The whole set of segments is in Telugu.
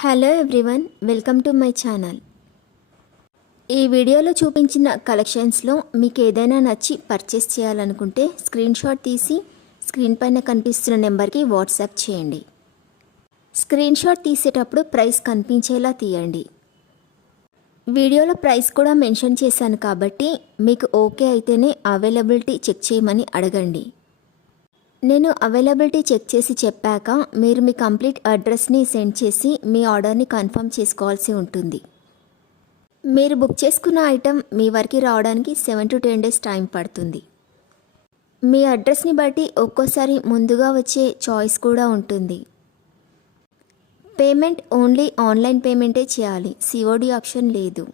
Hello everyone, welcome to my channel. ఈ వీడియోలో చూపించిన కలెక్షన్స్లో మీకు ఏదైనా నచ్చి పర్చేస్ చేయాలనుకుంటే స్క్రీన్ షాట్ తీసి స్క్రీన్ పైన కనిపిస్తున్న నెంబర్కి వాట్సాప్ చేయండి. స్క్రీన్ షాట్ తీసేటప్పుడు ప్రైస్ కనిపించేలా తీయండి. వీడియోలో ప్రైస్ కూడా మెన్షన్ చేశాను కాబట్టి మీకు ఓకే అయితేనే అవైలబిలిటీ చెక్ చేయమని అడగండి. నేను అవైలబిలిటీ చెక్ చేసి చెప్పాక మీరు మీ కంప్లీట్ అడ్రస్ని సెండ్ చేసి మీ ఆర్డర్ని కన్ఫర్మ్ చేసుకోవాల్సి ఉంటుంది. మీరు బుక్ చేసుకున్న ఐటెం మీ వరకు రావడానికి 7 to 10 days టైం పడుతుంది. మీ అడ్రస్ని బట్టి ఒక్కోసారి ముందుగా వచ్చే చాయిస్ కూడా ఉంటుంది. పేమెంట్ ఓన్లీ ఆన్లైన్ పేమెంటే చేయాలి, సిఓడి ఆప్షన్ లేదు.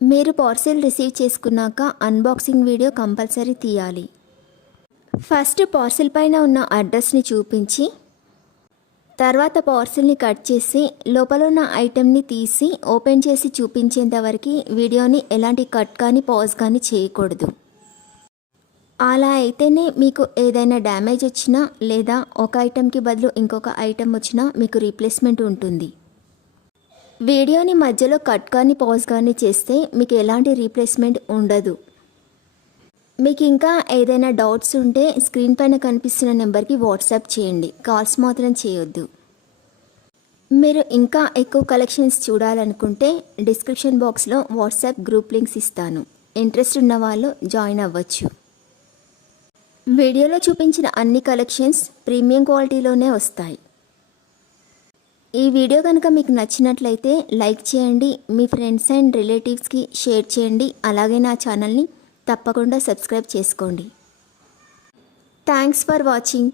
మీరు పార్సిల్ రిసీవ్ చేసుకున్నాక అన్బాక్సింగ్ వీడియో కంపల్సరీ తీయాలి. ఫస్ట్ పార్సిల్ పైన ఉన్న అడ్రస్ని చూపించి తర్వాత పార్సిల్ని కట్ చేసి లోపల ఉన్న ఐటెంని తీసి ఓపెన్ చేసి చూపించేంత వరకు వీడియోని ఎలాంటి కట్ కానీ పాజ్ కానీ చేయకూడదు. అలా అయితేనే మీకు ఏదైనా డ్యామేజ్ వచ్చినా లేదా ఒక ఐటెంకి బదులు ఇంకొక ఐటెం వచ్చినా మీకు రీప్లేస్మెంట్ ఉంటుంది. వీడియోని మధ్యలో కట్ కానీ పాజ్ కానీ చేస్తే మీకు ఎలాంటి రీప్లేస్మెంట్ ఉండదు. మీకు ఇంకా ఏదైనా డౌట్స్ ఉంటే స్క్రీన్ పైన కనిపిస్తున్న నెంబర్కి వాట్సాప్ చేయండి, కాల్స్ మాత్రం చేయొద్దు. మీరు ఇంకా ఎక్కువ కలెక్షన్స్ చూడాలనుకుంటే డిస్క్రిప్షన్ బాక్స్లో వాట్సాప్ గ్రూప్ లింక్స్ ఇస్తాను, ఇంట్రెస్ట్ ఉన్న వాళ్ళు జాయిన్ అవ్వచ్చు. వీడియోలో చూపించిన అన్ని కలెక్షన్స్ ప్రీమియం క్వాలిటీలోనే వస్తాయి. ఈ వీడియో కనుక మీకు నచ్చినట్లయితే లైక్ చేయండి, మీ ఫ్రెండ్స్ అండ్ రిలేటివ్స్కి షేర్ చేయండి. అలాగే నా ఛానల్ని తప్పకుండా సబ్స్క్రైబ్ చేసుకోండి. Thanks for watching.